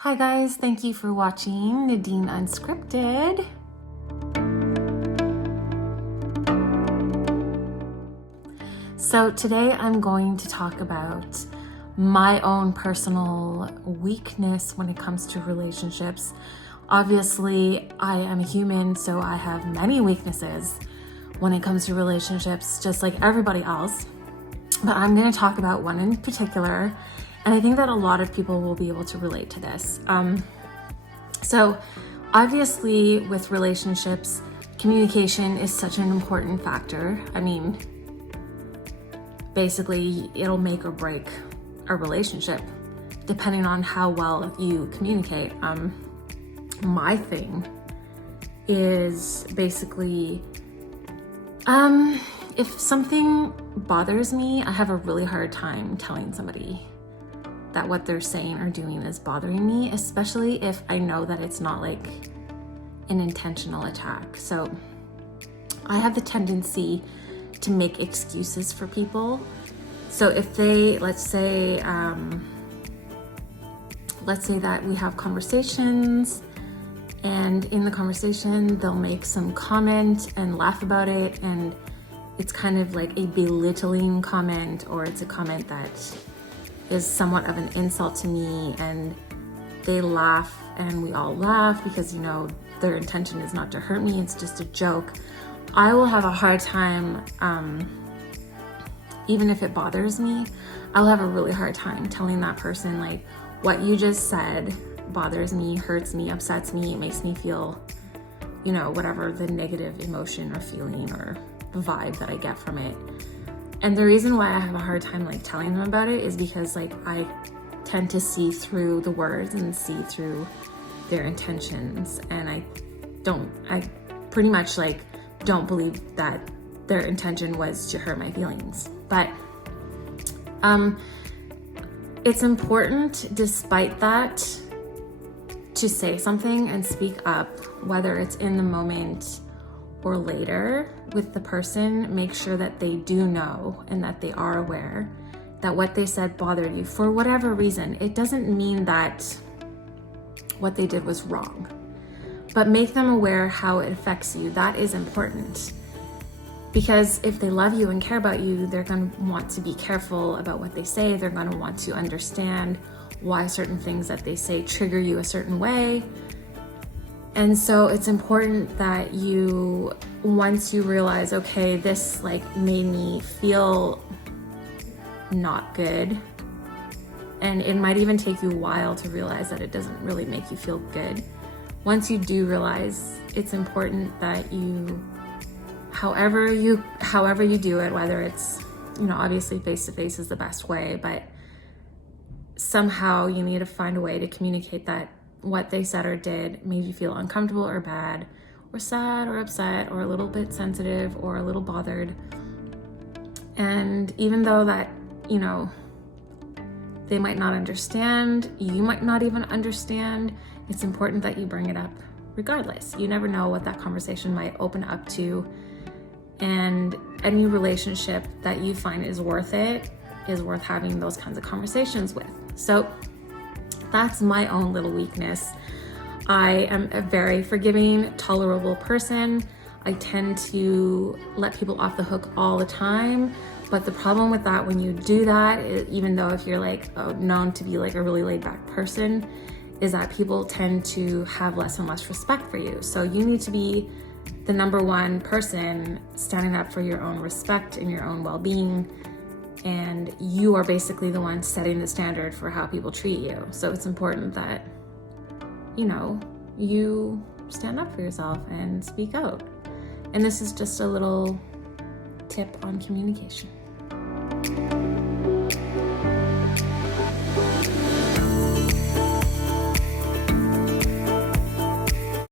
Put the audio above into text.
Hi guys, thank you for watching Nadine Unscripted. So today I'm going to talk about my own personal weakness when it comes to relationships. Obviously, I am a human, so I have many weaknesses when it comes to relationships, just like everybody else. But I'm going to talk about one in particular, and I think that a lot of people will be able to relate to this. So obviously with relationships, communication is such an important factor. I mean, basically it'll make or break a relationship depending on how well you communicate. My thing is basically, if something bothers me, I have a really hard time telling somebody that what they're saying or doing is bothering me, especially if I know that it's not like an intentional attack. So I have the tendency to make excuses for people. So if they, let's say that we have conversations, and in the conversation they'll make some comment and laugh about it, and it's kind of like a belittling comment, or it's a comment that is somewhat of an insult to me, and they laugh and we all laugh because, you know, their intention is not to hurt me, it's just a joke. I will have a hard time, even if it bothers me, I'll have a really hard time telling that person, like, what you just said bothers me, hurts me, upsets me, it makes me feel, you know, whatever the negative emotion or feeling or vibe that I get from it. And the reason why I have a hard time like telling them about it is because like I tend to see through the words and see through their intentions, and I pretty much like don't believe that their intention was to hurt my feelings. But it's important despite that to say something and speak up, whether it's in the moment or later with the person. Make sure that they do know and that they are aware that what they said bothered you for whatever reason. It doesn't mean that what they did was wrong, but make them aware how it affects you. That is important, because if they love you and care about you, they're going to want to be careful about what they say. They're going to want to understand why certain things that they say trigger you a certain way. And so it's important that you, once you realize, okay, this like made me feel not good, and it might even take you a while to realize that it doesn't really make you feel good. Once you do realize, it's important that you, however you do it, whether it's, you know, obviously face-to-face is the best way, but somehow you need to find a way to communicate that what they said or did made you feel uncomfortable or bad or sad or upset or a little bit sensitive or a little bothered. And even though that, you know, they might not understand, you might not even understand, it's important that you bring it up regardless. You never know what that conversation might open up to, and any relationship that you find is worth it is worth having those kinds of conversations with. So that's my own little weakness. I am a very forgiving, tolerable person. I tend to let people off the hook all the time. But the problem with that, when you do that, even though if you're like known to be like a really laid back person, is that people tend to have less and less respect for you. So you need to be the number one person standing up for your own respect and your own well-being. And you are basically the one setting the standard for how people treat you. So it's important that, you know, you stand up for yourself and speak out. And this is just a little tip on communication.